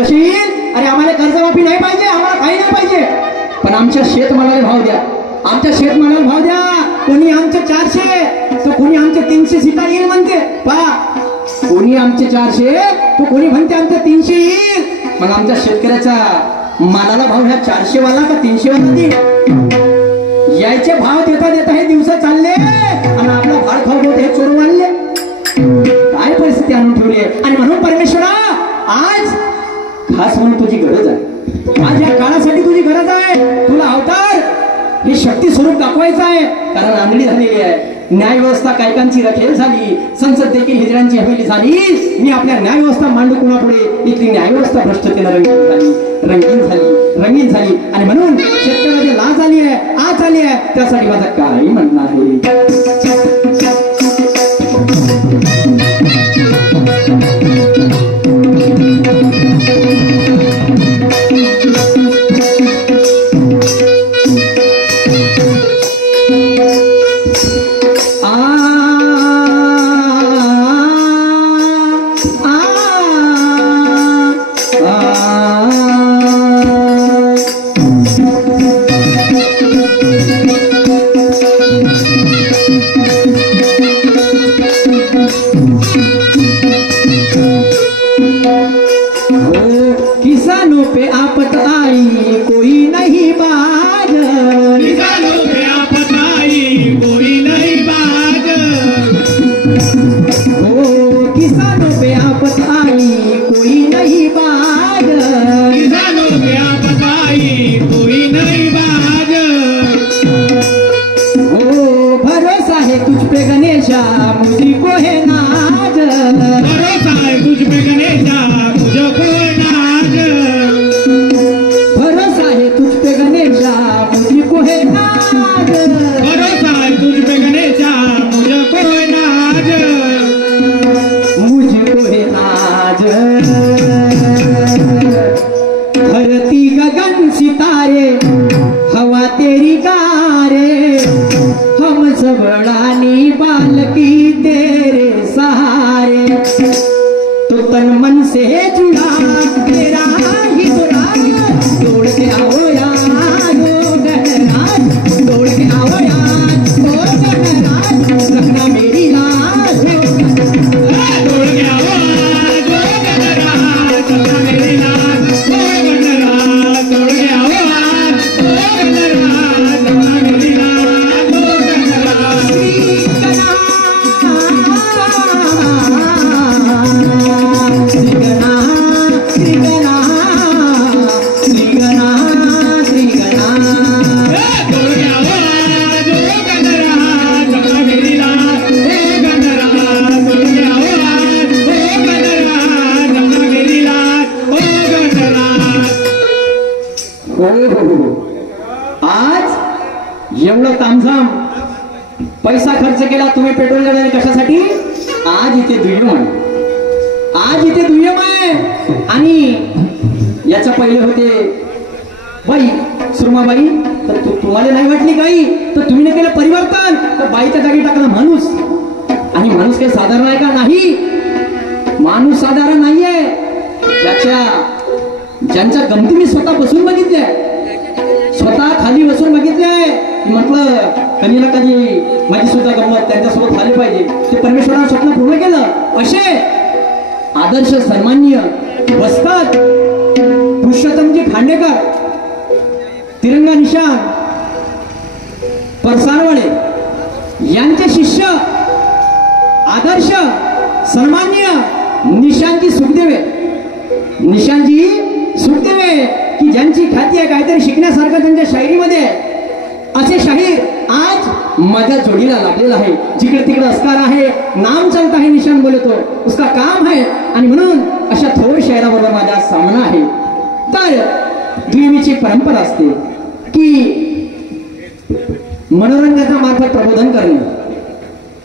कशी येईल? अरे आम्हाला कर्जमाफी नाही पाहिजे, आम्हाला काही नाही पाहिजे, पण आमच्या शेतमालाला भाव द्या, आमच्या शेतमालाला भाव द्या. कोणी आमचे 400 तर कोणी आमचे 300 सीटा येईल म्हणते. पहा, कोणी आमचे 400 तर कोणी म्हणते आमचे 300 येईल. मग आमच्या शेतकऱ्याचा मालाला भाव ह्या 400 वाला का 300 वाला देईल? यायचे भाव देता देता हे दिवस चालले आणि आपला भाड खाऊ हे चोर वाढले. काय परिस्थिती आणून ठेवली आहे. आणि म्हणून परमेश्वरा आज खास म्हणून तुझी गरज आहे, आज या काळासाठी तुझी गरज आहे. तुला अवतार हे शक्ती स्वरूप दाखवायचं आहे. कारण आंधळी झालेली आहे, न्याय व्यवस्था कायकांची रखेल झाली, संसद देखील हिजड्यांची हवेली झाली. मी आपल्या न्याय व्यवस्था मांडू कुणापुढे? इथली न्याय व्यवस्था भ्रष्टतेनं रंगीन झाली. आणि म्हणून शेतकऱ्याची लाज आली आहे, आज आली आहे. त्यासाठी माझं काही म्हणणं आहे. किसानों पे आफत आई कोई नहीं बाज, किसानों पे आफत आई कोई नहीं बाज, ओ किसानों पे आफत आई कोई नहीं बाज, किसानों पे आफत आई कोई नहीं बाज, ओ भरोसा है तुझ पे गणेशा मुझको है नाज, भरोसा है तुझ पे गणेशा मुझको नाज, भरोसा है तुझ पे गणेशा मुझको है नाज, भरोसा है तुझ पे गणेशा मुझको नाज, मुझको है नाज. धरती गगन सितारे हवा तेरी गारे, हम सब रानी बालकी तेरे सहारे. तो तन मन से जुड़ा तेरा ही तो राज, तोड़ के आओ यार ओ गहराज, तोड़ के आओ यार ओ गहराज, रखना मेरी लाज. तोड़ के आवाज ओ गणराज, रखना मेरी लाज ओ गणराज, तोड़ के आवाज ओ गणराज, रखना मेरी लाज ओ गणराज. श्री गणा श्री गणा श्री गणा श्री गणा. तोड़ के आवाज ओ गणराज, रखना मेरी लाज ओ गणराज, तोड़ के आवाज ओ गणराज, रखना मेरी लाज ओ गणराज. हो. आज एवढं तामझाम पैसा खर्च केला तुम्ही पेट्रोल गाड्याने कशासाठी? आज इथे दुय्यम आहे, आज इथे दुय्यम आहे. आणि याच्या पहिले होते बाई सुरमाबाई, तर तुम्हाला नाही वाटली काही तर तुम्ही नाही केलं परिवर्तन, तर बाईच्या जागी टाकला माणूस. आणि माणूस काही साधारण आहे का? नाही, माणूस साधारण नाहीये. ज्यांच्या गमती मी स्वतः बसून बघितल्या, स्वतः खाली बसून बघितले. म्हटलं कधीला कधी माझी सुद्धा गंमत त्यांच्यासोबत झाली पाहिजे. ते परमेश्वरानं स्वप्न पूर्ण केलं. असे आदर्श सन्माननीय बसतात पुरुषोत्तमजी खांडेकर, तिरंगा निशाण परसारवाडे यांचे शिष्य आदर्श सन्माननीय निशांतजी सुखदेवे, निशांतजी सुखदेवे की ज्यांची ख्याती आहे काहीतरी शिकण्यासारखं त्यांच्या शायरीमध्ये. असे शाहीर आज माझ्या जोडीला लागलेला आहे. जिकडे तिकडे अस्कार आहे, नाम चलता है निशान बोले तो उसका काम है. आणि म्हणून अशा थोर शायराबरोबर माझा सामना आहे. तर दुय्यमीची परंपरा असते की मनोरंजनाच्या मार्फत प्रबोधन करणे.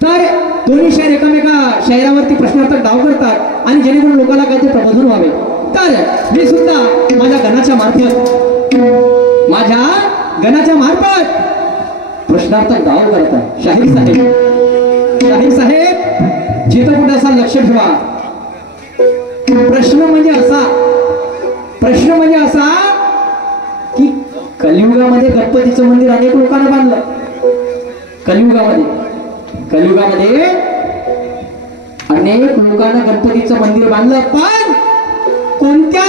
तर दोन्ही शायर एकामेका शायरावरती प्रश्नार्थक डाव करतात आणि जेणेकरून लोकांना काहीतरी प्रबोधन व्हावे. तर मी सुद्धा माझ्या गणाच्या मार्फत प्रश्नार्थक डाव करतात. शाहीर साहेब जिथं कुठे असा लक्ष ठेवा. प्रश्न म्हणजे असा कलियुगामध्ये गणपतीचं मंदिर अनेक लोकांना बांधलं. कलियुगामध्ये अनेक लोकांना गणपतीचं मंदिर बांधलं. पण कोणत्या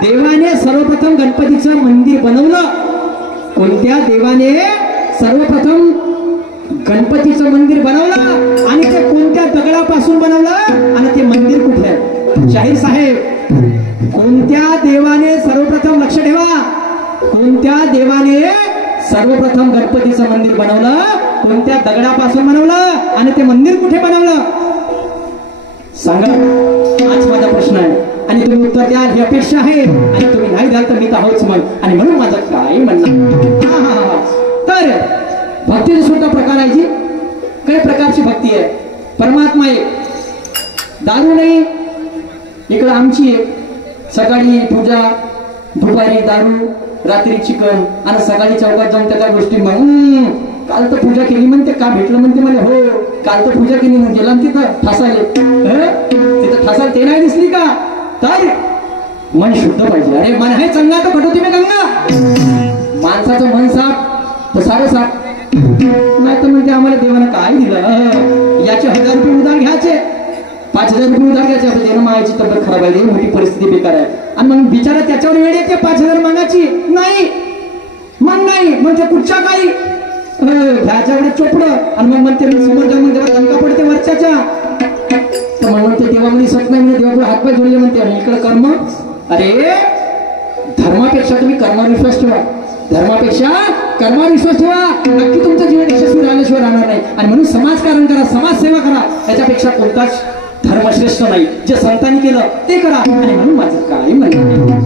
देवाने सर्वप्रथम गणपतीचं मंदिर बनवलं? कोणत्या देवाने सर्वप्रथम गणपतीचं मंदिर बनवलं आणि ते कोणत्या दगडापासून बनवलं आणि ते मंदिर कुठे आहे? शाहीर साहेब, कोणत्या देवाने सर्वप्रथम, लक्ष ठेवा, कोणत्या देवाने सर्वप्रथम गणपतीचं मंदिर बनवलं? कोणत्या दगडापासून बनवलं आणि ते मंदिर कुठे बनवलं? सांगा. हाच माझा प्रश्न आहे आणि तुम्ही उत्तर द्याल ही अपेक्षा आहे. आणि तुम्ही नाही द्याल तर मी तर आहोच मग. आणि म्हणून माझं काय म्हणणं, तर भक्तीचा सुद्धा प्रकार आहे. जी काही प्रकारची भक्ती आहे. परमात्मा एक, दारू नाही. इकडं आमची एक, सकाळी पूजा, दुपारी दारू, रात्री चिकन आणि सकाळी चौकात जाऊन त्या गोष्टी. मग काल तर पूजा केली म्हणते, का भेटलं म्हणते मला. हो, काल तर पूजा केली म्हणून गेला तिथं ठासाले. तिथं ठासाल ते नाही दिसली का? तर मन शुद्ध पाहिजे. अरे मन आहे चंगा तर कटोती में गंगा. माणसाचं मन साफ तर सारं साफ. नाही तर म्हणते आम्हाला देवानं काय दिलं. याचे 1000 रुपये उधार घ्यायचे, 5000 रुपये उधार घ्यायचे. आपल्या देणं मायाची तब्येत खराब आहे, मोठी परिस्थिती बेकार आहे. आणि मग बिचारा त्याच्यावर वेळ येते 5000 मागायची. नाही मग नाही म्हणजे कुठच्या काही ह्याच्याकडे चोपडं. आणि मग म्हणते मी समोर जाऊन तेव्हा धमका पडते वरच्याच्या. तर मग म्हणते देवामध्ये सत नाही म्हणजे देवापुढे हातपाय जोडले म्हणते. आणि इकडे कर्म. अरे धर्मापेक्षा तुम्ही कर्मावर विश्वास ठेवा. धर्मापेक्षा कर्मावर विश्वास ठेवा. नक्की तुमचं जीवन यशस्वी राहिल्याशिवाय राहणार नाही. आणि म्हणून समाजकारण करा, समाजसेवा करा. याच्यापेक्षा कोणताच धर्म श्रेष्ठ नाही. जे संतांनी केलं ते करा. आणि म्हणून माझं काय म्हणणं,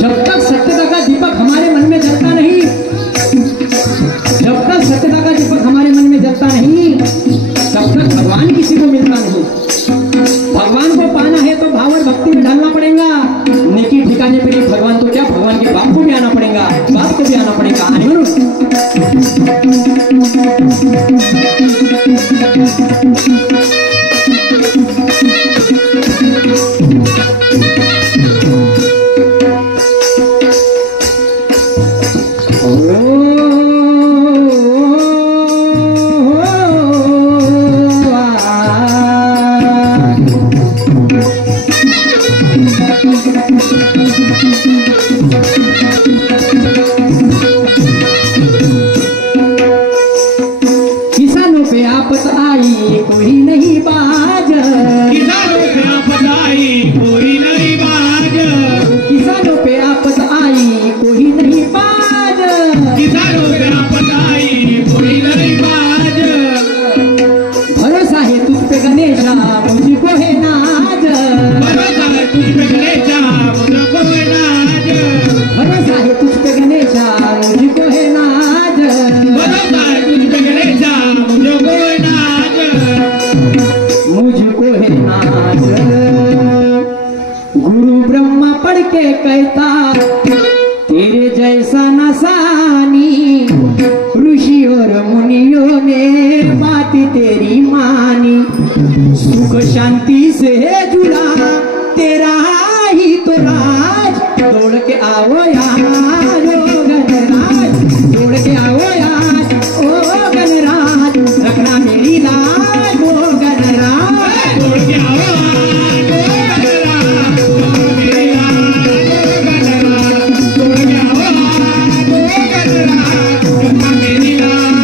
जब तक सत्यता का दीपक हमारे मन में जलता नहीं, जब तक सत्यता का दीपक हमारे मन में जलता नहीं, तब तक भगवान किसी को मिलता नहीं. भगवान को पाना है तो भाव और भक्ति में डालना पड़ेगा. नेकी ठिकाने पे नहीं, भगवान तो क्या, भगवान के बाप को भी आना पड़ेगा, बाप को भी आना पड़ेगा. आणि किसानों पे आफत आई कोई नहीं बाज, किसानों पे आफत आई कोई नहीं बाज, किसानों पे आफत आई कोई नहीं बाज, किसानों पे आफत आई कोई नहीं बाज. भरोसा है तुझ पे गणेशा मुझको है नाज, भरोसा है तुझ पे गणेशा मुझको है नाज, भरोसा है तुझ पे गणेशा मुझको है नाज, भरोसा है तुझ पे गणेशा मुझको है नाज, मुझको है नाज. गुरु ब्रह्मा पढ़ के कहता तेरे जैसा नसानी, ऋषि और मुनियों ने बात तेरी मानी. सुख शांति से जुड़ा तेरा ही तो राज, दौड़ के आओ यार ओ गणराज, दौड़ के आओ यार ओ गणराज, रखना मेरी लाज ओ गणराज. दौड़ के आओ मेरी लाज ओ गणराज, दौड़ के आओ रखना मेरी लाज ओ गणराज.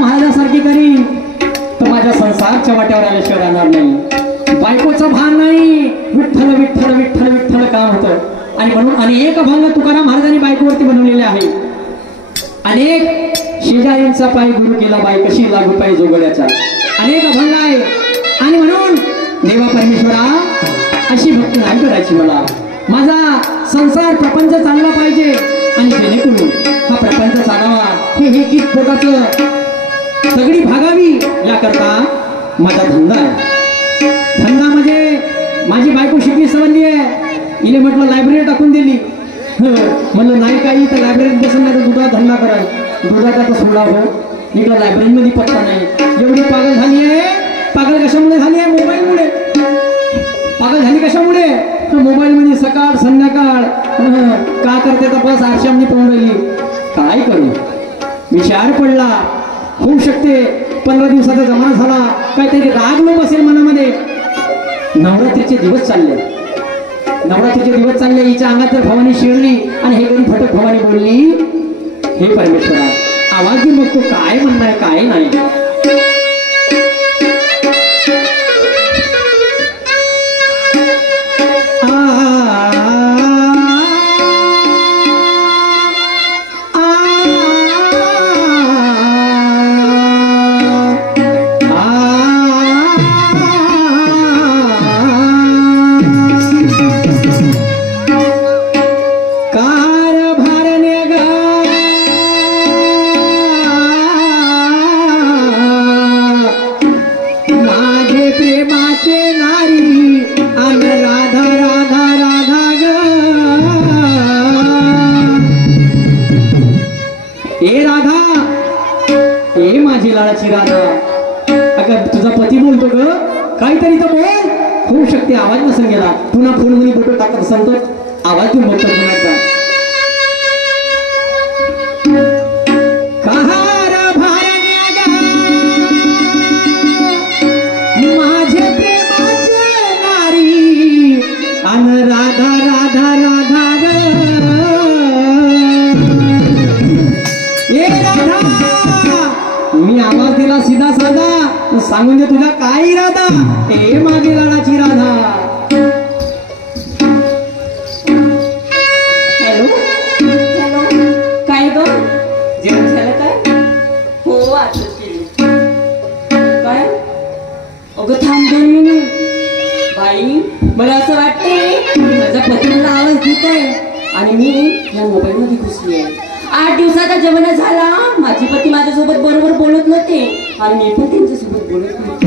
महाराजासारखी करी तर माझ्या संसारच्या वाट्यावर आल्याशिवाय राहणार नाही. बायकोचं भान नाही, विठ्ठल विठ्ठल विठ्ठल विठ्ठल काम होतं. आणि म्हणून अनेक अभंग तुकाराम महाराजांनी बायकोवरती बनवलेले आहे. अनेक शेजारींचा पाय गुरु केला बाय कशी लागू पाय जोगड्याचा. अनेक अभंग आहे. आणि म्हणून देवा परमेश्वरा अशी भक्ती नाही करायची मला. माझा संसार प्रपंच चालला पाहिजे आणि जेणेकरून हा प्रपंच चालावा हे एक पोटाचं सगळी भागावी याकरता माझा धंदा आहे. धंदा म्हणजे माझी बायको शिकली सवरली आहे. हिने म्हटलं लायब्ररी टाकून दिली. म्हणलं नाही काही तर लायब्ररीत बसून नाही तर दुधाचा धंदा कराल. दुधाचा तर सोडा हो इकडं लायब्ररीमध्ये पत्ता नाही. एवढी पागल झाली आहे. पागल कशामुळे झाली आहे? मोबाईलमुळे. पागल झाली कशामुळे? मोबाईल मध्ये सकाळ संध्याकाळ का करते तर बस आरशामध्ये पाहून राहिली. काय करू? विचार पडला. होऊ शकते 15 दिवसाचा जमाना झाला काहीतरी राग लो बसेल मनामध्ये. नवरात्रीचे दिवस चालले. नवरात्रीचे दिवस चालले. हिच्या अंगात तर भवानी शिरली आणि हे करून फटक भवानी बोलली हे परमेश्वरा आवाज देऊन बघतो काय म्हणणार काय नाही. अगं तुझा पती बोलतो ग काहीतरी तर बोल. होऊ शकते आवाज नसेल गेला. पुन्हा फोन मध्ये बोटो टाकत सांगतो आवाज तू बघतो पुन्हा. माझे प्रेमाचे नारी अन राधा राधा राधा ए राधा. मी आवाज दिला सीधा साधा सांगून दे तुझा काय इरादा. ए माझी लाडाची राधा. हॅलो हॅलो काय ग जेवण झालं काय? हो आता केली. काय अगं थांब 2 मिनिट. बाई मला असं वाटतंय माझा पती मला आवाज देत आहे आणि मी या मोबाईल मध्ये घुसली आहे. 8 दिवसाचा जमाना झाला. माझे पती माझ्यासोबत बरोबर बोलत नव्हते आणि मी पण त्यांच्यासोबत बोलत नव्हते.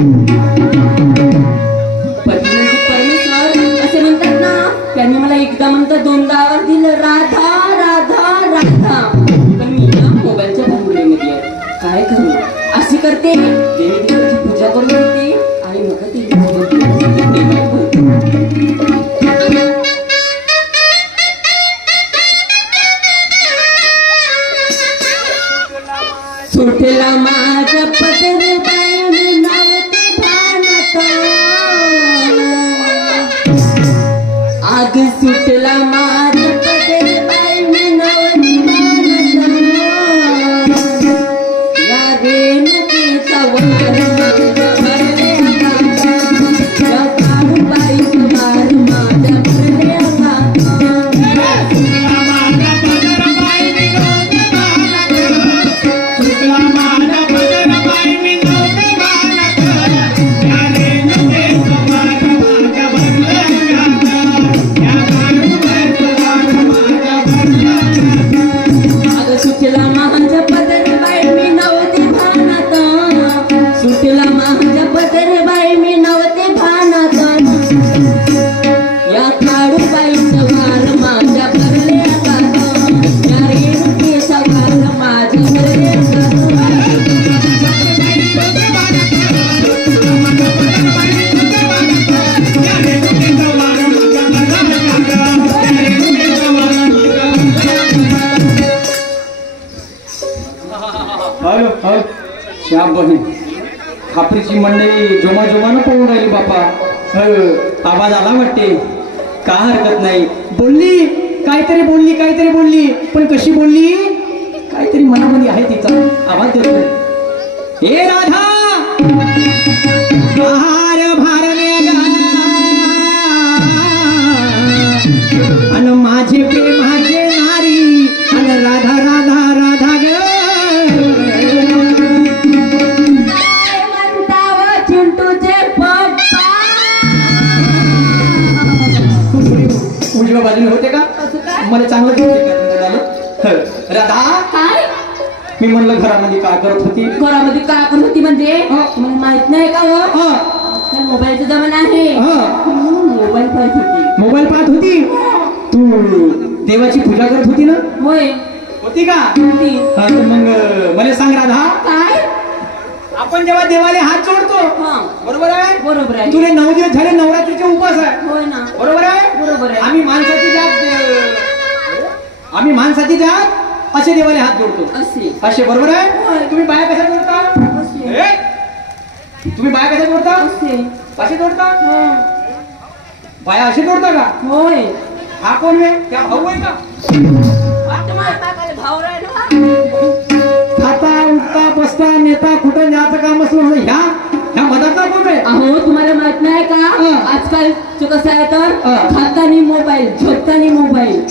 पती म्हणजे परमेश्वर असे म्हणतात ना. त्यांनी मला एकदा म्हणतात 2दा आवाज दिलं राधा राधा राधा. पण मी ना मोबाईलच्या भानगडीमध्ये आहे. काय करू? अशी करते देवी देवाची पूजा करून घेते आणि मग ते सुटला माझ्या पदर बाई नव्हते भानत. आग सुटला माझ्या पदर बाई नव्हते भानत. या रेणुकेचा वार माझ्या भरल्या गातात. या काळूबाईचा वार माझ्या भरल्या गातात. खापरीची मंडळी जोमा जोमानं पळून राहिली बापा. आवाज आला वाटते. का हरकत नाही. बोलली काहीतरी बोलली काहीतरी बोलली पण कशी बोलली काहीतरी मनामध्ये आहे तिचा आवाज देतो. हे राधा भार भारले अन माझे प्रेमाचे नारी अन राधा राधा राधा ग. चिंटूचे पग कमी होते का असं काय? मला चांगलं दिसते का तुमचं झालं राधा काय मी म्हणलं घरामध्ये काय करत होती घरामध्ये काय करत होती म्हणजे तुम्हाला माहित नाही का हो हा आजकाल मोबाईलचा जमाना आहे हा मोबाईल पाहत होती मोबाईल पाहत होती तू देवाची पूजा करत होती ना होय होती का होती. हा तर मग मला सांग राधा काय आपण जेव्हा देवाला हात जोडतो हा बरोबर आहे बरोबर आहे तुले 9 दिवस झाले नवरात्रीचे उपवास आहे होय ना बरोबर आहे बरोबर आहे. आम्ही माणसाची जात असे देवाला हात जोडतो असे असे बरोबर आहे होय. तुम्ही बाया कशा जोडता असे ए? तुम्ही बाया कशा जोडता असे असे जोडता हो. बाया असे जोडता का होय हा कोण आहे त्या भाऊ आहे का आता माझ्या काकाला भाव राहिला खाता उठता बसता नेता कुठं जायचं काम असलं म्हणजे ह्या मदतला कोण आहे अहो तुम्हाला माहित नाही का हा. आजकाल कसं आहे तर हा. खातानी मोबाईल झोपतानी मोबाईल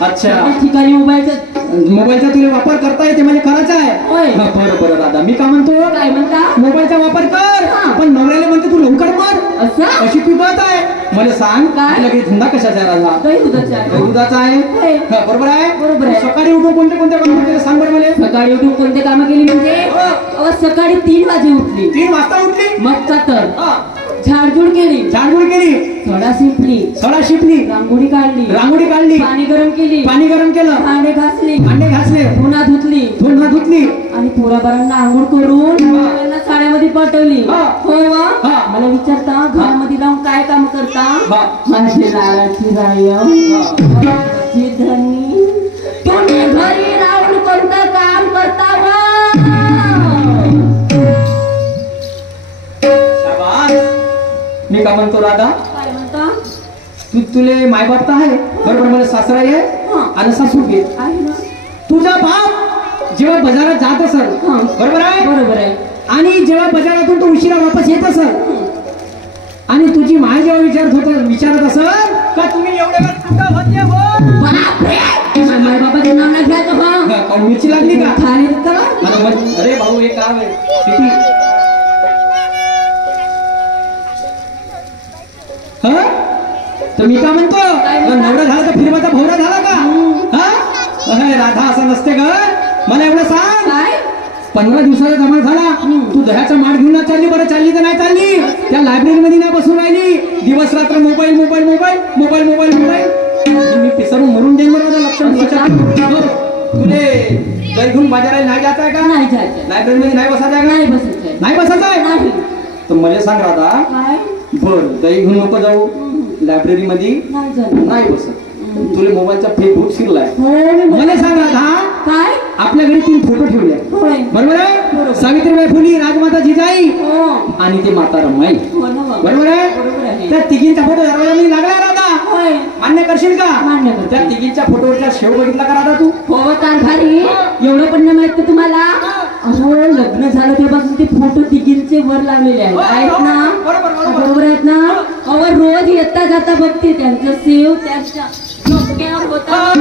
अच्छा ठिकाणी मोबाईलचा मोबाईलचा तुला वापर करता येते म्हणजे करायचा आहे होय. हा, बरं बरं दादा मी का म्हणतो काय म्हणता मोबाईलचा वापर कर हा. पण नवऱ्याला म्हणते तू लवकर मर असं अशी तू बात आहे मला सांग काय? तुला काही धंदा कशाचा आहे राजा काही दुधाचा दुधाचा आहे होय. हा, बरोबर आहे बरोबर आहे. सकाळी उठून कोणते कोणते काम केले सांग बरं मला सकाळी उठून कोणते कामं केली म्हणजे अहो, सकाळी 3 वाजे उठली 3 वाजता उठली मग का तर हा, झाडझूड केली झाडझूड केली सडा शिंपली सडा शिपली रांगोळी काढली रांगोळी काढली पाणी गरम केली पाणी गरम केलं भांडे घासली भांडे घासले धुणा धुतली धुणं धुतली आणि पोराबारांना आंघोळ करून त्यांना शाळेमध्ये पाठवली हा. हो वा हा. मला विचारता घरामध्ये जाऊन काय काम करता हा. माझी लाडाची रायची धनी तुम्ही घरी राहून कोणतं काम करता वा? शाबास. मी का म्हणतो राधा काय म्हणता तुले मायबाप तर आहे बरोबर मला सासरा आहे हा. आणि सासू आहे आहे ना तुझा बाप जेव्हा बाजारात जात असेल हा. बरोबर आहे बरोबर आहे आणि जेव्हा बाजारातून तो उशिरा वापस येत असेल आणि तुझी माय जेव्हा विचारत असेल का तुम्ही एवढ्या वेळ कुठं होते हो बापरे माय बाबाचं नाव नाही घ्यायचं हा हा, काहून मिरची लागली का खाली का आणि मग, अरे भाऊ हे काम आहे किती हा तर मी का म्हणतो नवरा झाला तर फिरवाचा भोवरा झाला का हा अरे राधा असं नसते ग मला एवढं सांग काय 15 दिवसाचा जमा झाला तू दह्याचा माठ घेऊन चालली बरं चालली तर नाही चालली त्या लायब्ररी मध्ये नाही बसून राहिली दिवस रात्र mobile mobile mobile mobile mobile mobile मी पिसरून मरून जाईन बरं लक्षात तुले दही घेऊन बाजारात नाही जायचं आहे का नाही जायचं लायब्ररी मध्ये नाही बसायचं आहे नाही का बसायचं नाही बसायचं आहे नाही तर मला सांग राधा काय बर दही घेऊन नको जाऊ लायब्ररी मध्ये नाही झालं नाही बसत तुला मोबाईलचा फेसबुक शिरलाय हो मी मला सांग राधा काय आपल्या घरी 3 फोटो ठेवले होय बरोबर आहे बरोबर. सावित्रीबाई फुले राजमाता जिजाई हो आणि ते माता रमाई हो ना बाबा. बरोबर आहे बरोबर आहे त्या तिघींचा फोटो दरवाजामध्ये लागला राधा होय मान्य करशील का मान्य करते. त्या तिघींच्या फोटोवरचा शेव बघितला का राधा तू हो कारभारी एवढं पण नाही माहित का तुम्हाला अहो लग्न झालं तेव्हापासून ते फोटो तिघींचे वर लावलेले आहेत आहेत ना बरोबर, बरोबर. बरोबर आहेत ना अहो रोज येता जाता बघते त्यांचं सेव त्यांच्या डोक्यावर होता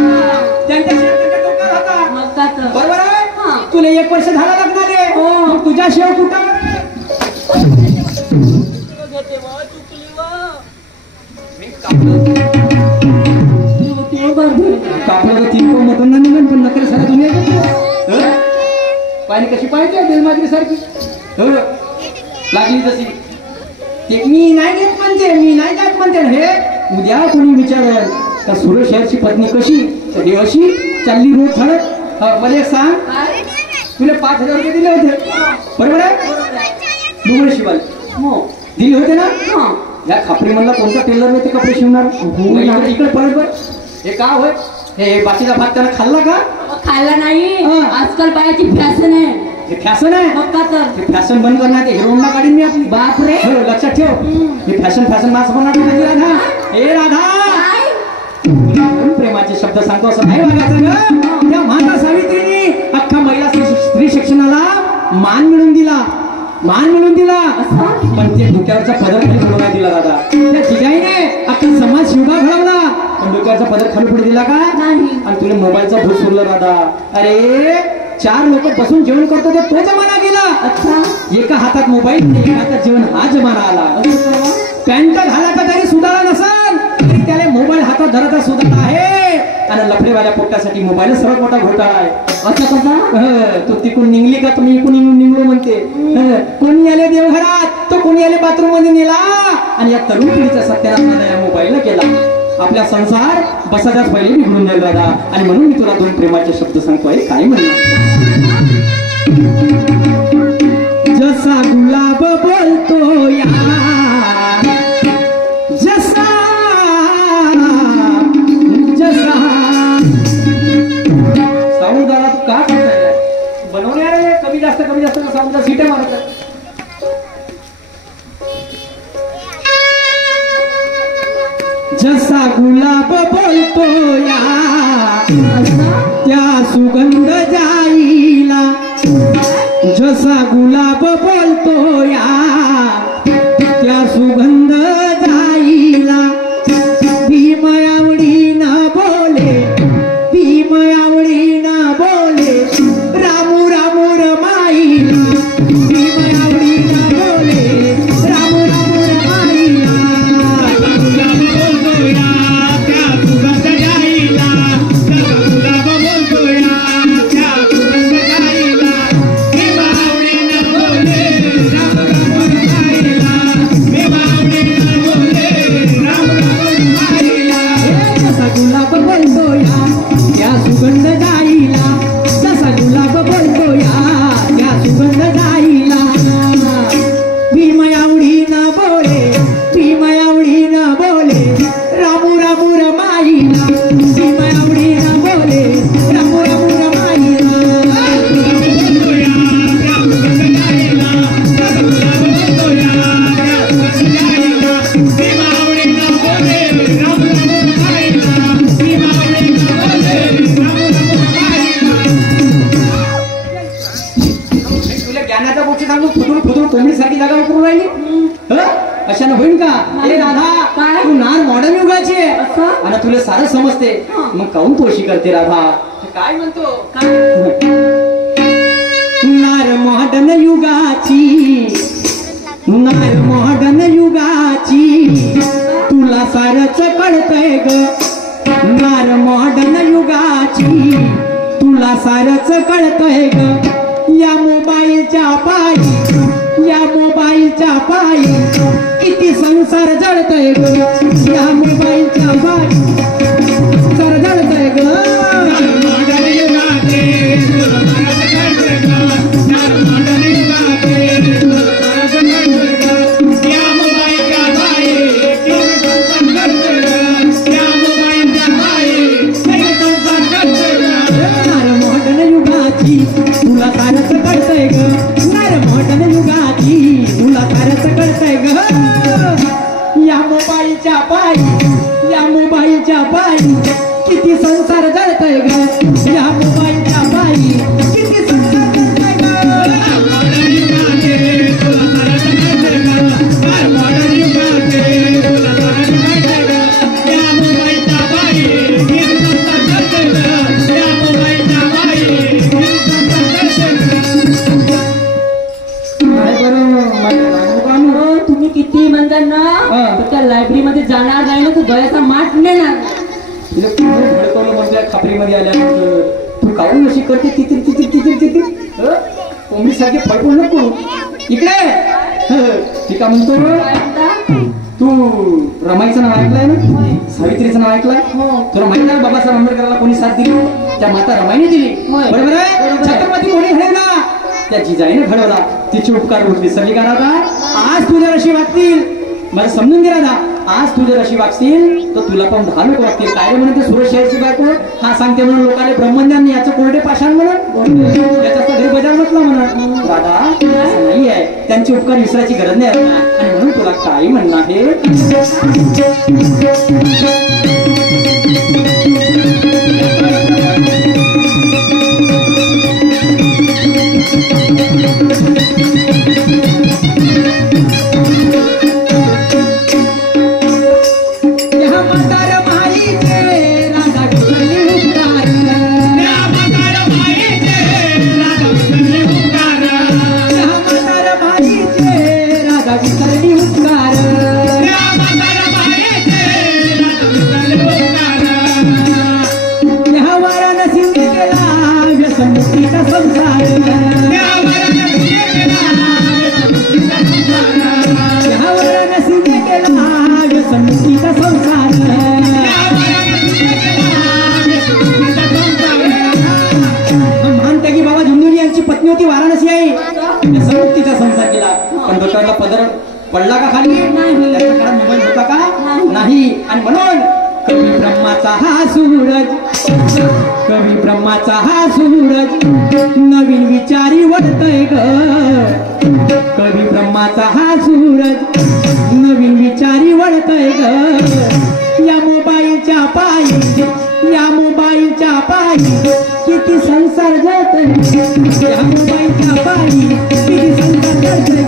त्यांच्या डोक्यात होता. मग का तर बरोबर आहे हा. तुला 1 वर्ष झाला लग्नाले हो. मग तुझ्या शेव कुठं मी कापलं तर 3 मटन नाही निघन पण नकल सारा तुम्ही पाणी कशी पाहिजे बेलमाजरी सारखी लागली तशी ते मी नाही घेत म्हणते मी नाही जात म्हणते हे उद्या कोणी विचारेल का सुरेश शहरची पत्नी कशी तर हे अशी चालली रोज ठळक मला एक सांग काय तुला 5,000 रुपये दिले होते बरोबर आहे डोंगर शिवाल हो दिले होते ना हा या खापरी म्हणला कोणता टेलर होते कपडे शिवणार इकडे इकडे परत बर हे का होय हे बाकीचा भात त्याला खाल्ला का खायला नाही हा. आजकाल बायाची फॅशन आहे हे फॅशन आहे मग का तर ते फॅशन बंद करणार ते हिरोंडा काढीन मी आपली बापरे हो लक्षात ठेव हे फॅशन मास बनणार नाही राधा हे राधा काय कोण प्रेमाचे शब्द सांगतो असं नाही वागायचं ग त्या माता सावित्रीने अख्खा महिला स्त्री शिक्षणाला मान मिळवून दिला पण ते डोक्यावरचा पदर खाली पडू नाही दिला दादा त्या जिजाईने अख्खा समाज शिवभा घडवला पण डोक्यावरचा पदर खाली पडू दिला का नाही आणि तुला मोबाईलचा भूत सोडलं दादा अरे 4 लोक बसून जेवण करतो ते तो जमाना गेला अच्छा एका हातात मोबाईल एका हातात जेवण हा जमाना आला पॅन्ट घालायचा तरी सुधारा नसल तरी त्याला मोबाईल हातात बायको धराचा सुधारणा आहे आणि लफडेवाल्या पोटासाठी मोबाईल सर्वात मोठा घोटाळा आहे. असं कसा तू तिकून निघली का तुम्ही इकून निघलो म्हणते. कोणी आले देवघरात तो कोणी आले बाथरूम मध्ये नेला आणि या तरुण पिढीचा सत्यानाश या मोबाईलला केला. आपला संसार बसादाच पहिले बिघडून जाईल दादा. आणि म्हणून मी तुला 2 प्रेमाचे शब्द सांगतोय. काय म्हणणार जसा गुलाब बोलतो या जसा जसा साऊंड दादा तू का करताय बनवणे कमी जास्त साऊंडचा सीटे मारत. जसा गुलाब बोलतो या त्या सुगंध जाईला. जसा गुलाब बोलतो या त्या सुगंध जाईला. भीम आवडीनं बोले भीम आवडीनं बोले रामू रामू रमाईला. भीम आवडीनं बोले रामू रामू रमाईला. अशानं होईल का? अरे राधा तू नार मॉडर्न युगाची आहे आणि तुला सारं समजते मग काऊन तू अशी करते राधा? काय म्हणतो नार मॉडर्न युगाची नार मॉडर्न युगाची तुला सारच कळतंय ग. नार मॉडर्न युगाची तुला सारच कळतंय ग. या मोबाईलच्या पायी किती संसार जळतोय ग. या मोबाईलच्या पायी संसार जळतोय ग. तुला सारच कळतंय ग. नार मॉडर्न युगाची तुला सारच कळतंय ग. या मोबाईलच्या पायी किती संसार जळतंय ग. या मोबाईलच्या पायी किती संसार जळतंय ग. तुम्ही किती म्हणता ना त्या लायब्ररी मध्ये जाणार नाही ना तू गळ्याचा माठ नेणार. भडकवलं म्हणजे खापरीमध्ये आल्यानंतर तू काऊन अशी करते तिथे तिथे तिथे तिथे कोंबडी सारखे फडकून नको इकडे. ठीक आहे म्हणतो तू रमाईचं नाव ऐकलंय ना? सावित्रीचं नाव ऐकलंय? तुला माहिती आहे बाबासाहेब आंबेडकरांना कोणी साथ दिली? त्या माता रमाईने दिली. बरोबर आहे. छत्रपती कोणी घडवला? त्या जिजाईने घडवला. तिची उपकार विसरली का राधा? आज तुझ्या रशी वागतील मला समजून घे राधा. आज तुझ्या रशी वागतील तर तुला पण 10 लोक वागतील. काय रे म्हणते सुरेश शेअरची बायको हा सांगते म्हणून लोकांना ब्रह्मज्ञान याचं कोरडे पाषाण म्हणून याचा घरी बजार म्हटलं म्हणून. राधा असं नाही आहे. त्यांचे उपकार विसरायची गरज नाही आणि म्हणून तुला काही म्हणणं आहे. उपकार पडला पण डोक्यावरला पदर पडला का खाली नाही. त्याच्याकडे मोबाईल होता का नाही. नाही. आणि म्हणून कवी ब्रह्माचा हा सूरज, कवी ब्रह्माचा हा सूरज नवीन विचारी वळतय ग. कवी ब्रह्माचा हा सूरज नवीन विचारी वळतय ग. या मोबाईलच्या पायी, या मोबाईलच्या पायी किती संसार जातय, या मोबाईलच्या पायी किती संसार जातय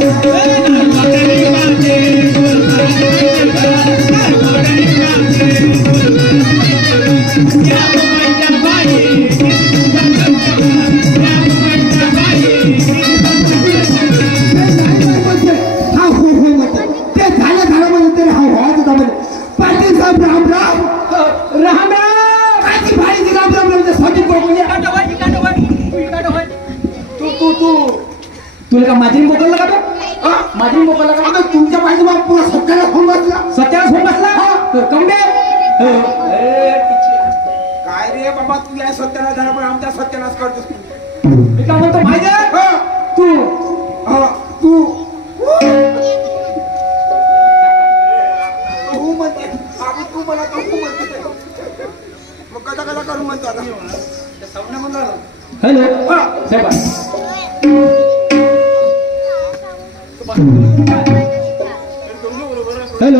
पाटील साहेब राम राम राम राम. काची भाई राम राम राम साठी तुला का माझी मोकलला का तो माझी मोकलला का आता तुमच्या पाहिजे मग पुरा सत्याला फोन बसला सत्याला फोन बसला कंबे. काय रे बाबा तू या सत्याला झाला पण आमच्या सत्यानाच करतोस मी काय म्हणतो माहिती आहे तू तू तू म्हणते अगं तू मला तू म्हणते मग कदा कदा करून म्हणतो आता सामने म्हणतो हॅलो साहेब हॅलो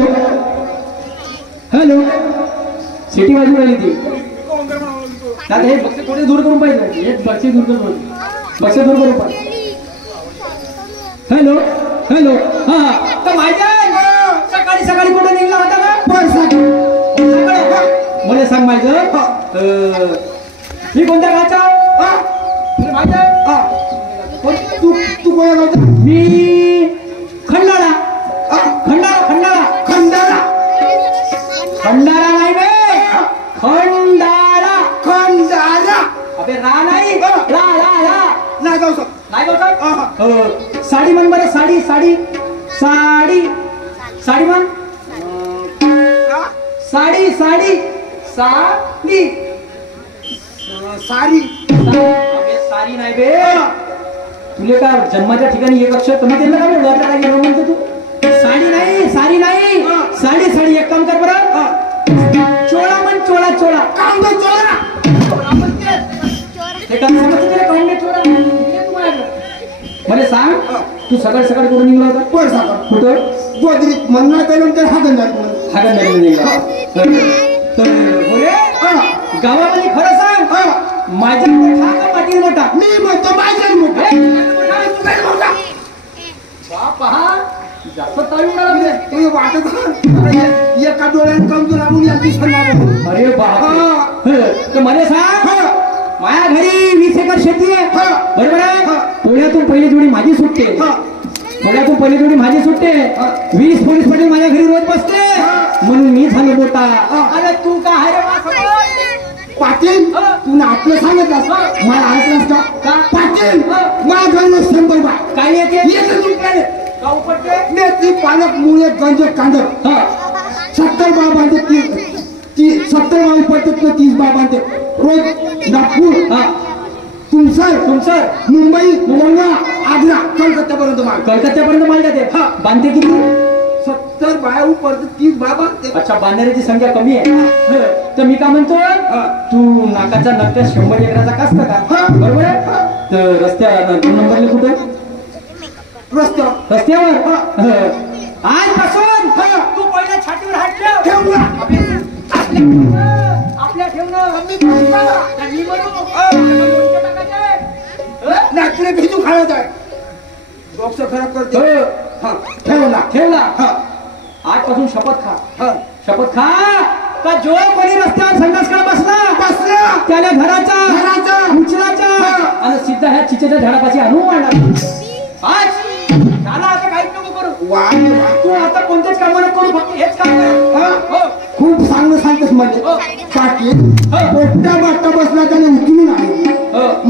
हॅलो सिटी बाजू राहिली ती आता हे बक्षे थोडे दूर करून पाहिजे हे बक्षे दूर करून बक्षे दूर करून पाहिजे. हॅलो हॅलो हा तर माहिती आहे सकाळी सकाळी कुठे निघला होता का सकाळी मला सांग माझं मी कोणत्या गावचा माहिती आहे तू तू कोणा गावचा मी खंडाळा खंडाळा खंडाळा खंडाळा खंडाळा नाही बे खंडाळा खंडाळा अबे रा नाही रा रा रा नाही गावचा नाही बोलतो साडी म्हण बरं साडी साडी साडी साडी म्हण साडी साडी साडी सारी अबे साडी नाही बे तुले का जन्माच्या ठिकाणी एक अक्षर कमी दिलं का मी वरला गेलो म्हणतो तू साडी नाही साडी नाही साडी साडी एक काम कर बरं चोळा म्हण चोळा चोळा काम दो चोळा हे काम समजतं तुला काम नाही चोळा मला सांग तू सकाळ सकाळ कुठून निघला होता पण साखर कुठं गोदरीत म्हणणार त्यानंतर हा गंधार म्हणून हा का नाही निघला तर बोले गावामध्ये खरं सांग माझ्याकडे हा का पाटील मोठा मी म्हणतो माझ्या मोठा तू काय मोठा पहा जास्त ताळून लागले ते वाटत एका डोळ्यात कमजोर लागून या दिसणार अरे बाप तर मला सांग माझ्या घरी 20 एकर शेती आहे बरोबर आहे पुण्यातून पहिली जोडी माझी सुटते पुण्यातून पहिली जोडी माझी सुटते 20 पोलीस पाटील माझ्या घरी रोज बसते म्हणून मी झालो मोठा. अरे तू काय रे पाटील तू आपलं सांगितलं मला ऐकलंस का पाटील मला घरी 100 बाय काय येते का उपटते मेथी पालक मुळे गंज कांदे 70 बाय बांधते ती 70 बाय पडते 30 बाय बांधते रोज नागपूर तुमसर मुंबई मुंबई आग्रा कलकत्त्यापर्यंत माल कलकत्त्यापर्यंत माल जाते बांधते किती 70 बाय पडते 30 बाय बांधते. अच्छा बांधणाऱ्याची संख्या कमी आहे तर मी काय म्हणतो तू नाकाच्या नक्क्या 100 एकराचा कासता का बरोबर आहे तर रस्त्या 2 नंबरला कुठे रस्त्यावर आजपासून तू पहिल्या छातीवर हात ठेव आपल्या ठेवणं मी नागपूर भिजू खाण्यात आहे डॉक्टर खराब करते ठेवला आजपासून शपथ खा का जो कोणी रस्त्यावर संडास करा बसला त्याला घराचा उचलाचा आणि सिद्धा ह्या चिचेच्या झाडापाशी आणून मांडला आज झाला आता काहीच नको करू तू आता कोणतेच काम नको करू फक्त हेच काम कर. खूप चांगलं सांगतेस म्हणजे पाटील पोट्टा बाट्टा बसला त्याने उचलून आहे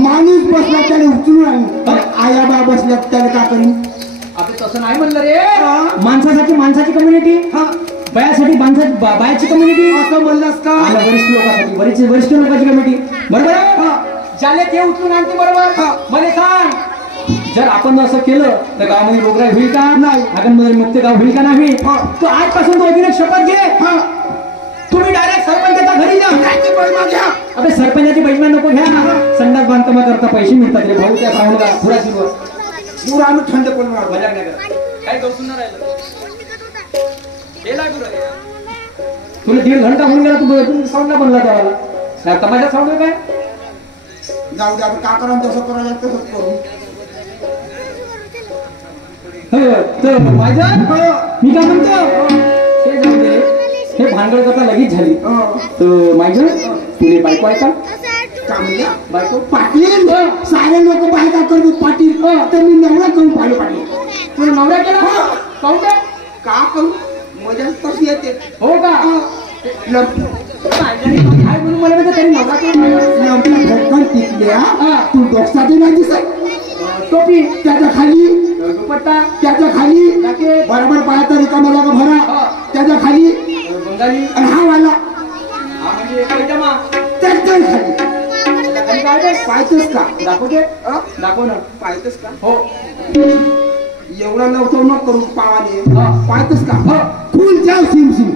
माणूस बसला त्याने उचलून आहे आयाबा बसल्या त्याने का करी आपलं तसं नाही म्हणलं रे माणसासाठी माणसाची कम्युनिटी बायासाठी बायाची कम्युनिटी असं म्हणलंस का वरिष्ठ लोकांसाठी वरिष्ठ लोकांची कम्युनिटी बरोबर ज्याला ते उचलून आणते बरोबर मला सांग जर आपण असं केलं तर गावामध्ये रोगराई होईल का नाही. हागणमध्ये मुक्त गाव होईल का नाही हा. तो आजपासून तो अजून शपथ घे हा तुम्ही डायरेक्ट सरपंचाच्या घरी जा त्याची महिमा घ्या. अबे सरपंचाची बैठक नको घ्या संडास बांधकामा करता पैसे मिळतात रे भाऊ त्या सांगू का पुरा शिरवर पुरा आम्ही थंड पण मारू. मजाक नाही करत काय करू नाही राहिलं गेला तुला 1.5 घंटा होऊन गेला तू साऊंड नाही बनला त्याला तमाशा साऊंड काय जाऊ दे आता का करा जसं करायला तसंच करू. हो तर माझं मी काय म्हणतो हे जाऊ दे हे भांडण कथा लगेच झाली तर माझं तुले बायको आहे का का म्हणल्या बायको पाटील सारे लोक बायका करतो पाटील तर मी नवरा करून पाहिलं पाटील. तुला नवरा केला काहून काय का करू मजा तशी येते. हो का काय म्हणून मला माहिती तरी नवरा केला भटकन टिकल्या तू डोक्यात नाही दिसत. टोपी त्याच्या खाली दुपट्टा त्याच्या खाली जॅकेट बरोबर पायाचा रिकामा जागा भरा त्याच्या खाली बंगाली आणि हा वाला हा म्हणजे पैजामा त्याच्याही खाली आणि काय ते? पाहतोस का दाखवते दाखव ना पाहतोस का हो एवढा नव्हतं न करून पावाने हा. पाहतोस का हा. फुल जाव सिम सिम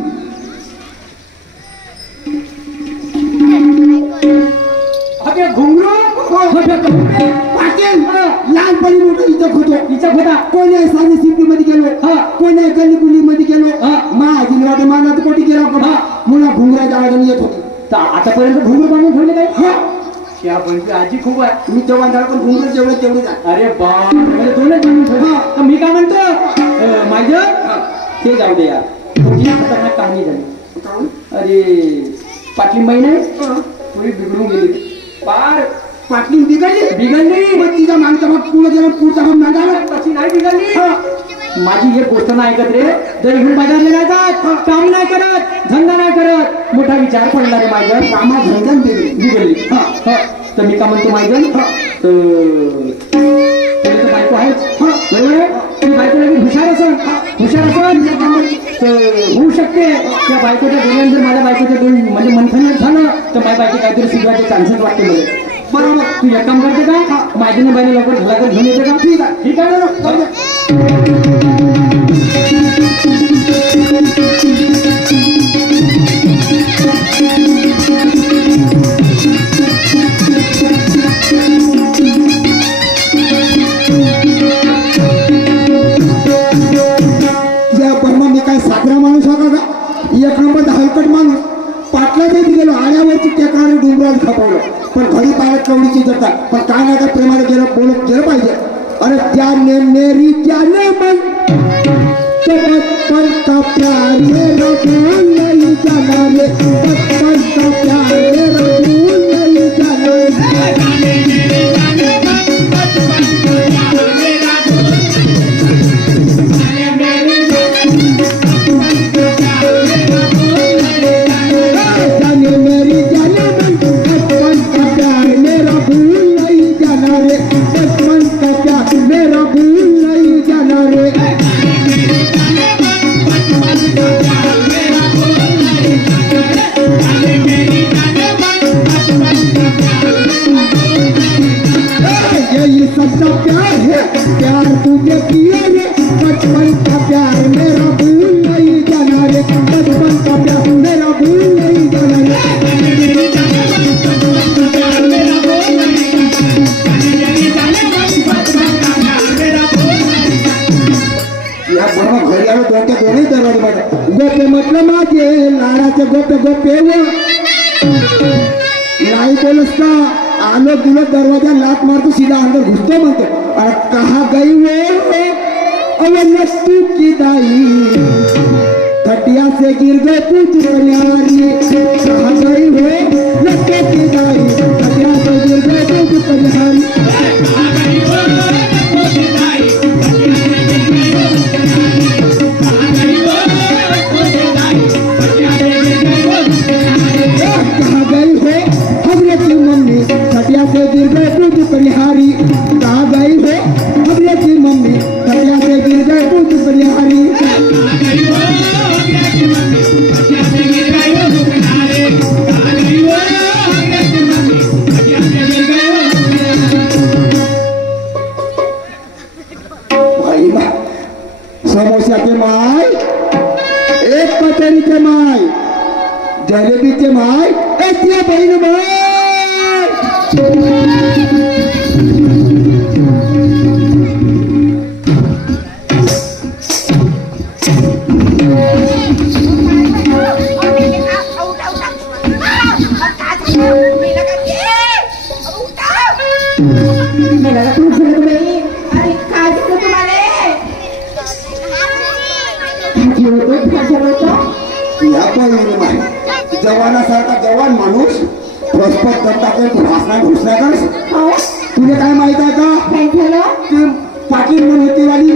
अबे घुंगरू पाटील लहानपणी मोठं इथं होतो तिचा होता कोणी साधी सिटी मध्ये गेलो कोणी गल्ली गुल्ली मध्ये गेलो माझी वाटे मानात कोटी गेलो का मुला घुंगराच्या आवाजाने येत होते. तर आतापर्यंत घुंगरू बांधून ठेवले काय त्या पण आजी खूप आहे मी जेव्हा झालं पण घुंगर जेवढे तेवढे जा. अरे बाप म्हणजे दोनच बांधून ठेवले तर मी काय म्हणतो माझं ते जाऊ दे यार तुझी खतरनाक कहाणी झाली. अरे पाठिंबाई नाही थोडी बिघडून गेली पार पाटली बिघडली मग तिचा मागचा भाग पुढे गेला पुढचा भाग मागायला तशी नाही बिघडली माझी हे गोष्ट नाही ऐकत रे दर घेऊन बाजारले नाही जात काम नाही करत धंदा नाही करत मोठा विचार पडला रे माझ्या कामा धंद्यात बिघडली तर मी का म्हणतो माझं तर बायको आहेच बरोबर ती बायको लगेच हुशार असेल तर होऊ शकते त्या बायकोच्या दोन जर माझ्या बायकोच्या दोन म्हणजे मंथन झालं तर माझ्या बायको काहीतरी सुधारायचे चान्सेस वाटते मला बरोबर तू एक काम करते का माझी ना बाईने लवकर घराकडे घेऊन येते का ठीक आहे ना या परमा मी काय साजरा माणूस होता का एक नंबर हलकट माणूस पाटला जायची गेलो आल्यावरची टेकाने डोंगरात खपवलं पण घरी पाहिलं कवडीची जातात पण काय नाही का प्रेमाला गेलं बोलत गेलं पाहिजे. अरे त्याने मेरी जाने मन बचपन का प्यार मेरा भूल नहीं जाना रे बचपन का प्यार मेरा भूल नहीं जाना जाने मेरी जाने मन बचपन का प्यार मेरा भूल नहीं जाना रे बचपन का प्यार मेरा भूल नहीं जाना रे. यही सबका प्यार है प्यार तुझे किया रे बचपन का प्यार मेरा भूल नहीं जाना रे बचपन का प्यार मेरा भूल नहीं जाना रे. या बरोबर घरी आलो दोनच्या दोन्ही दरवाजे माझ्या गोपे म्हटलं माझे लाडाचे गोपे गोपे नाही बोलस का आलो तुला दरवाजा लात मारतो सीधा अंदर घुसतो म्हणतो अरे कहा गई वो अरे नट्टू की दाई खटिया से गिर गए पूछ परिहारी कहा गई वो नट्टू की दाई खटिया से गिर गए पूछ परिहारी कहा गई हो हमरे की मम्मी खटिया से गिर गए पूछ परिहारी कहा गई हो हमरे की मम्मी खटिया से गिर गए पूछ परिहारी. महिमा समोस्याचे माय एक कचोरीचे माय जलेबीचे माय एक बहीण माय जवानासारखा जवान माणूस प्रस्पत दत्ताकडे घोषणा कर तुला काय माहित आहे का? काय झालं? ती पाटील म्हणून होती वाली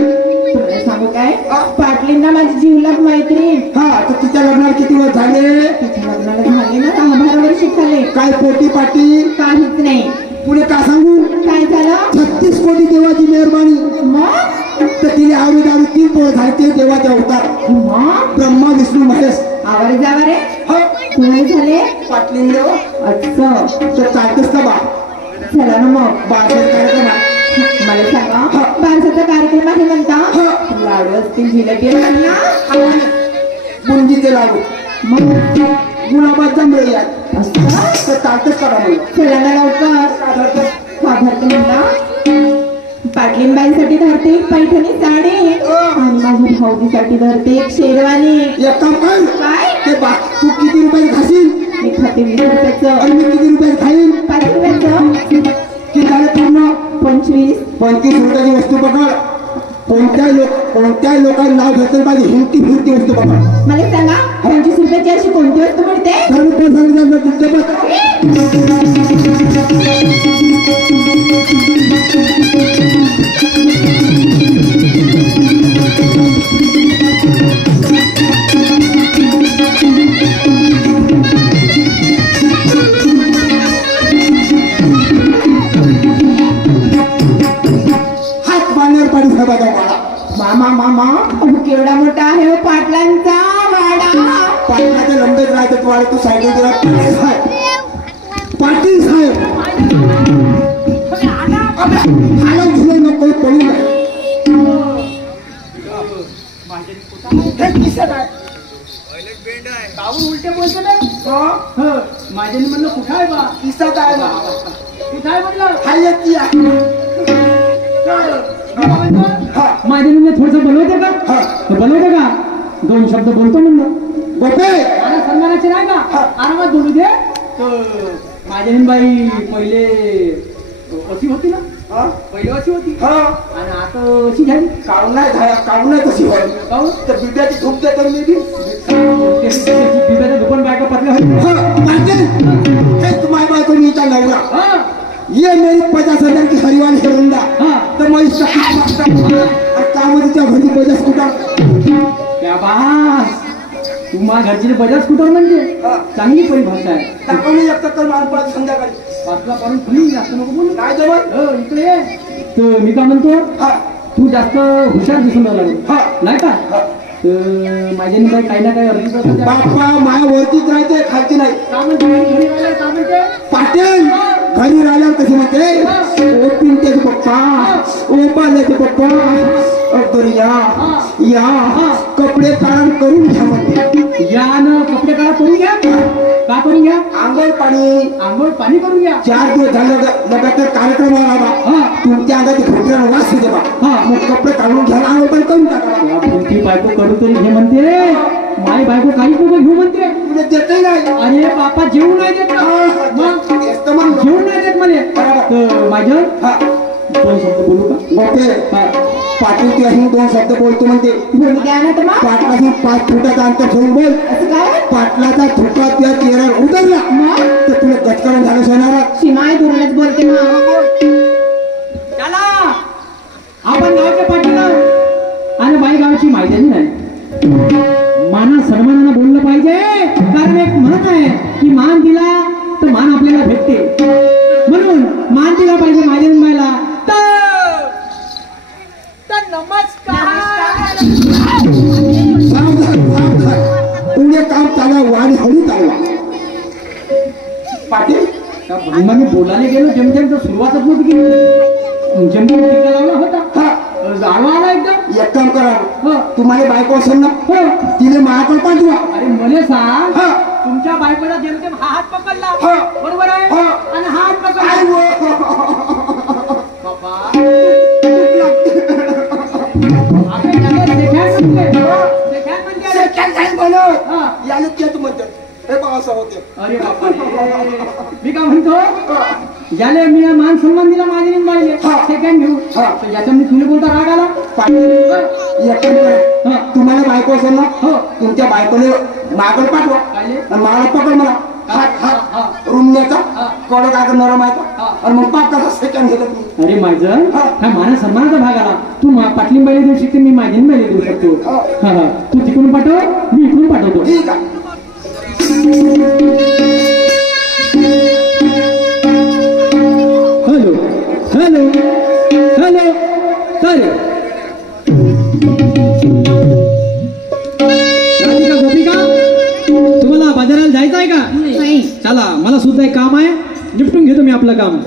तुला सांगू काय पाटलींना माझी जीवलग मैत्री हा तर तिच्या लग्नाला किती वर्ष झाले? तिच्या लग्नाला झाले ना 10-12 वर्ष झाले. काय पोटी पाटील काहीच नाही. पुढे का सांगू काय झालं? 36 कोटी देवाची मेहरबानी. मग तर तिने आवडी 3 पोळ झाले ते देवाचे अवतार मग ब्रह्मा विष्णू महेश आवारे जावारे हा कुणाला झाले? पाटलीन देव अच्छा तर चालतेस का बा चला ना मग बाजार कार्यक्रम आहे. मला सांगा बारसाचा कार्यक्रम आहे म्हणता लाडू असतील जिलेबी असतील ना बुंदीचे लाडू मग गुलाबाचा मिळेल असं तर चालतेस का बा चला ना लवकर का धरते म्हणता पाटलींबाईसाठी धरते एक पैठणी साडी आणि माझ्या भाऊजीसाठी धरते एक शेरवानी. एक काम कर काय ते बा तू किती रुपये खाशील मी खाते 20 रुपयाचं आणि मी किती रुपये खाईन 5 रुपयाचं किती झाले पूर्ण 25. 25 रुपयाची वस्तू पकड कोणत्याही लोकांना नाव घेतलं पाहिजे हिंटी फिरती वस्तू पकड मला सांगा 25 रुपयाची अशी कोणती वस्तू मिळते? हात बांधणार पाणी सभा मामा मामा केवढा मोठा आहे हो पाटलांचा वाडा. पाटलाच्या लंबेत राहते तू आणि तू साईडला गेला पाटील साहेब हालत झुले नको पळू नये. उलटे बोलतो ना माझ्या म्हणलं कुठं आहे बा किस्सात आहे ना कुठं आहे म्हणलं हायत या माझ्या म्हणलं थोडस बनवते का? हा. बनवते का? 2 शब्द बोलतो म्हणलं. गोपे मला सन्मानाचे नाही का? आरामात बोलू दे. माझ्या बाई पहिले अशी होती ना पहिले अशी होती आणि आता अशी झाली. काढून नाही कशी होईल काहून? तर बिड्याची धूप देतो मी बी बिब्याच्या दुकान बायका पतल्या होत्या. तुम्हारी बात नहीं था नवरा हा ये मेरी 50,000 की हरिवाली हिरंदा हा तो मैं इसका और कामतीच्या घरी 50 स्कूटर क्या बास तू माझ्या घरची बजाज स्कूटर म्हणजे चांगली परिभाषा आहे. टाकून एक चक्कर मार पडत संध्याकाळी वाचला पारून खुली जास्त नको बोलू. काय जवळ इकडे ये. तर मी काय म्हणतो हा तू जास्त हुशार दिसून राहिला हा. नाही का? तर माझ्या बाई काही ना काही अर्धी तास बाप्पा माया वरतीच राहते खालची नाही पाटील घरी राहिल्यावर कशी म्हणते ओ पिंट्याचे पप्पा ओ पाल्याचे पप्पा तर या कपडे काढून करून घ्या म्हणते. या न कपडे काढा करून घ्या का करून घ्या? आंघोळ पाणी करून घ्या. 4 दिवस झालं लगातार कार्यक्रम आला तुमच्या अंगाची खोकड्यानं वास येते बा मग कपडे काढून घ्या आंघोळ पाणी करून टाका. तुमची बायको करू तरी हे म्हणते माई बायको काहीच नको घेऊ म्हणते. तुला देतही नाही अरे बापा जेवू नाही देत ना. मग जेवू नाही देत म्हणे. तर माझ्या 2 शब्द बोलू का? गोपे पाटील तू अशी 2 शब्द बोलतो म्हणते बोलू द्या ना तर मग. पाटलाची 5 फुटाचा अंतर ठेवून बोल. असं काय? पाटलाचा थुका त्या चेहऱ्यावर उतरला मग तर तुला गचकारून झालं सोनारा. शिमाय दुरूनच बोलते ना. चला आपण गावचे पाटील आणि बाई गावची माहिती नाही. माना सन्मानानं बोललं पाहिजे कारण एक म्हणत आहे की मान दिला तर मान आपल्याला भेटते म्हणून मान दिला पाहिजे माझ्या बाईला. पुणे काम चालवा वाणी हळू चालवा. पाटील मग मी बोलायला गेलो जेमतेम तर सुरुवातच नव्हती केली. जेमतेम टीका लावला होता जाणवा आला एकदम. एक काम करा हो. तुम्हाला बायको असेल ना हो. तिने माझ्याकडे पाठवा. अरे मला सांग, हा. तुमच्या बायकोला जेमतेम हा हात पकडला, हा. बरोबर आहे, हा. आणि हा हात काय पकडला हो? बाबा. आपण याला देख्यान म्हणते. देख्यान म्हणते अरे. सेकंड हँड बनव. हा. याला तेच म्हणतात. हे बघा असं होते. अरे बापा रे. मी काय म्हणतो, याले मी मान सन्मान दिला माझ्या बाईले, हा. सेकंड घेऊ. हा. तर याच्यामध्ये तुला कोणता राग आला? एक काम करा. हा. तुम्हाला बायको असेल ना हो. तुमच्या बायकोने माझ्याकडे पाठवा. कायले? आणि मला पकड मला हात हा. हात रुमण्याचा हा. कडक काय नरम आहे हा. का आणि मग पाकाचा सेकंड घेतात मी. अरे माझं हा. हा माना सन्मानाचा भाग आला. तू पाटली बाईला देऊ शकते, मी माझी बाईला देऊ शकतो. हा. हा हा. तू तिकडून पाठव, मी इकडून पाठवतो. ठीक आहे. Hello hello hello. काय राधिका गोपिका, तुम्हाला बाजाराला जायचं आहे का? नाही. चला, मला सुद्धा एक काम आहे, निपटून घेतो मी आपलं काम.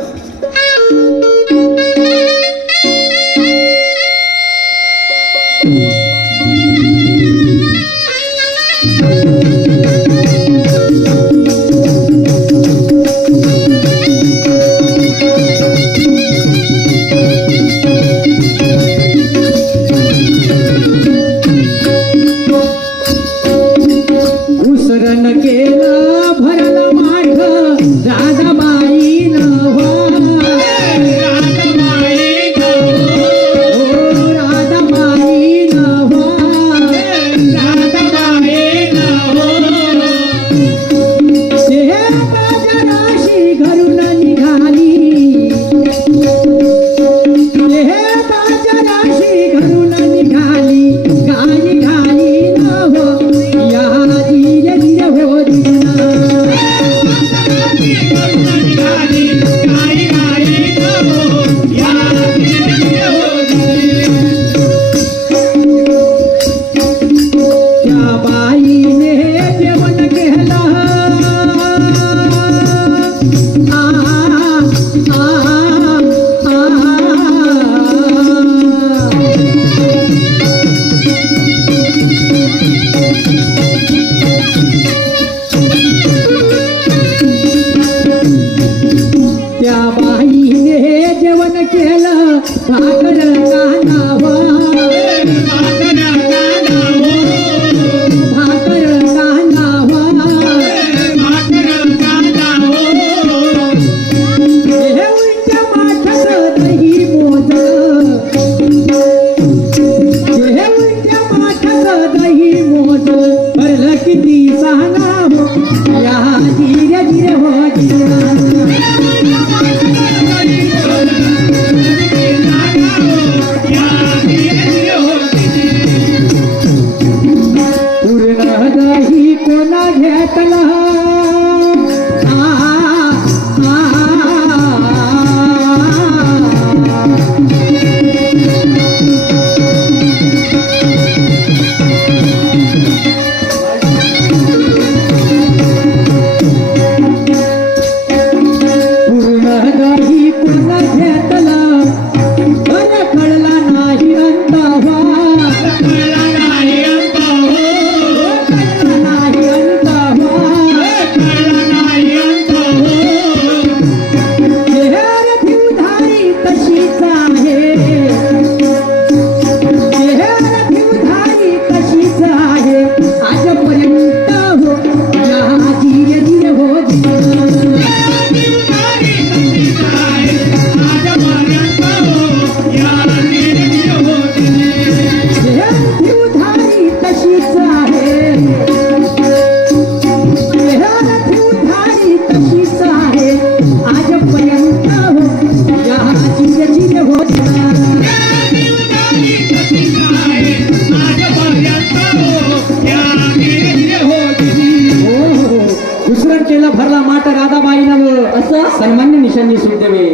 उसरण केलं भरलं माठ राधाबाई नव्हा. सन्मान्य निशांनी सुद्देवे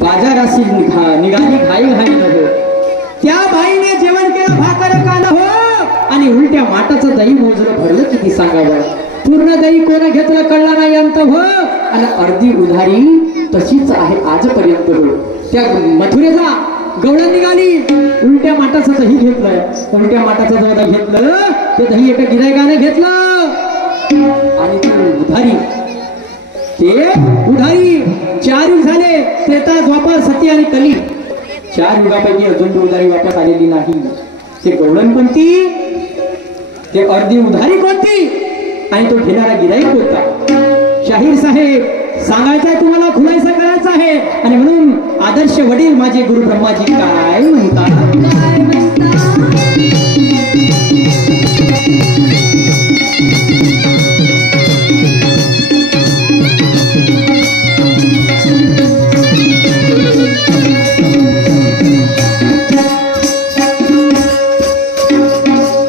बाजाराशी निघाली घाई घाई नव्हे. त्या बाईने जेवण केलं भाकर कांदा हो आणि उलट्या माटाचं दही मोजलं भरलं किती सांगावं. पूर्ण दही कोण घेतलं कळलं नाही अंत हो आणि अर्धी उधारी तशीच आहे आजपर्यंत हो. त्या मथुरेचा गवळण निघाली. उलट्या माठाचं दही घेतलं. उलट्या माठाचं जेव्हा घेतलं ते दही एका गिरायकाने घेतलं आणि ते उधारी 4 युग झाले. त्रेता, द्वापर, सती आणि कली. 4 युगापैकी अजून उधारी वापस आलेली नाही. ते गवळण कोणती, ते अर्धी उधारी कोणती आणि तो घेणारा गिराईक कोणता. शाहीर साहेब सांगायचंय तुम्हाला, खुलासा करायचा आहे. आणि म्हणून आदर्श वडील माझे गुरु ब्रह्माजी काय म्हणतात, काय म्हणता?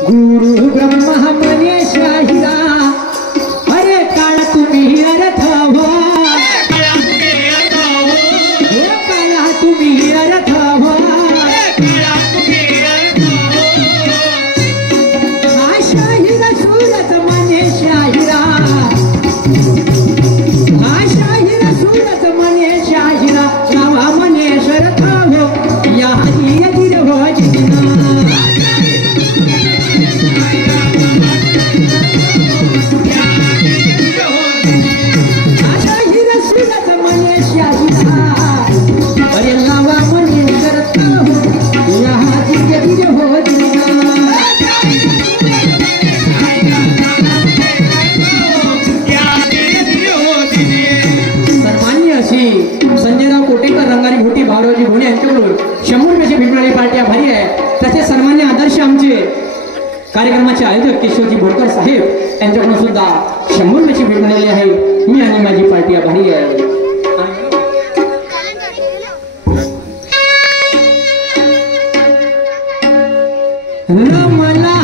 गुरु ब्रह्मा म्हणे शाहिरा, अरे काळ तुम्ही अर्थ हो, काळा तुम्ही अर्थ हो. हा शाहिरा सूरज म्हणे शाहिरा, हा शाहिरा सूरज म्हणे शाहिरा, रावा म्हणे शरथ हो, या धीर हो जिना. संजयराव कोटेकर, रंगारी भोटी, भावरावजी भोणे यांच्याकडून 100 रुपयाची भेट मिळाली. पार्टी आभारी आहे. तसे सन्मान्य आदर्श आमचे कार्यक्रमाचे आयोजक केशवजी बोरकर साहेब यांच्याकडून सुद्धा 100 रुपयाची भेट मिळाली आहे. मी आणि माझी पार्टी आभारी आहे. रमला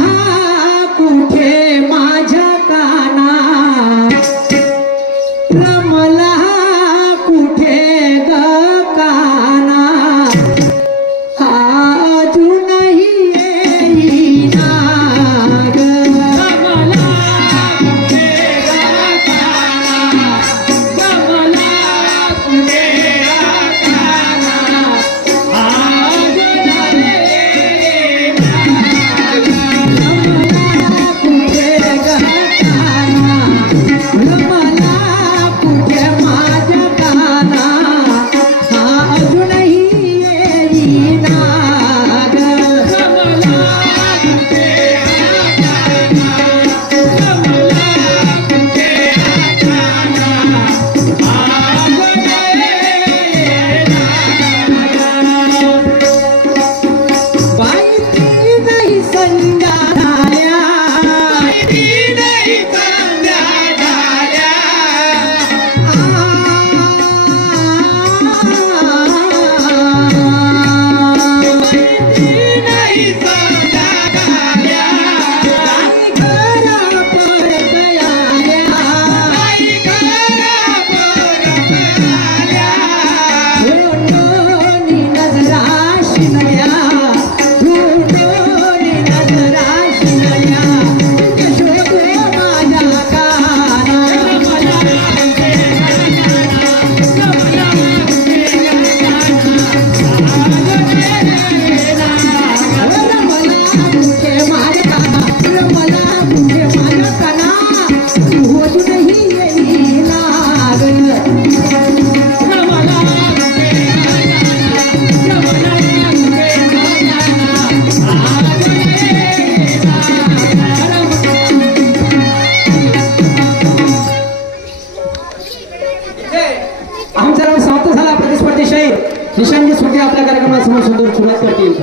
कुठे माझ्या काना, रमला कुठे ग काना, अजूनही येईना ग. रमला कुठे ग काना, रमला कुठे ग काना, अजूनही आमचा समाप्त झाला. प्रतिस्पर्धी शाहीर निशांगी सुट्टी आपल्या कार्यक्रमासमोर सुंदर सुरुवात करतील.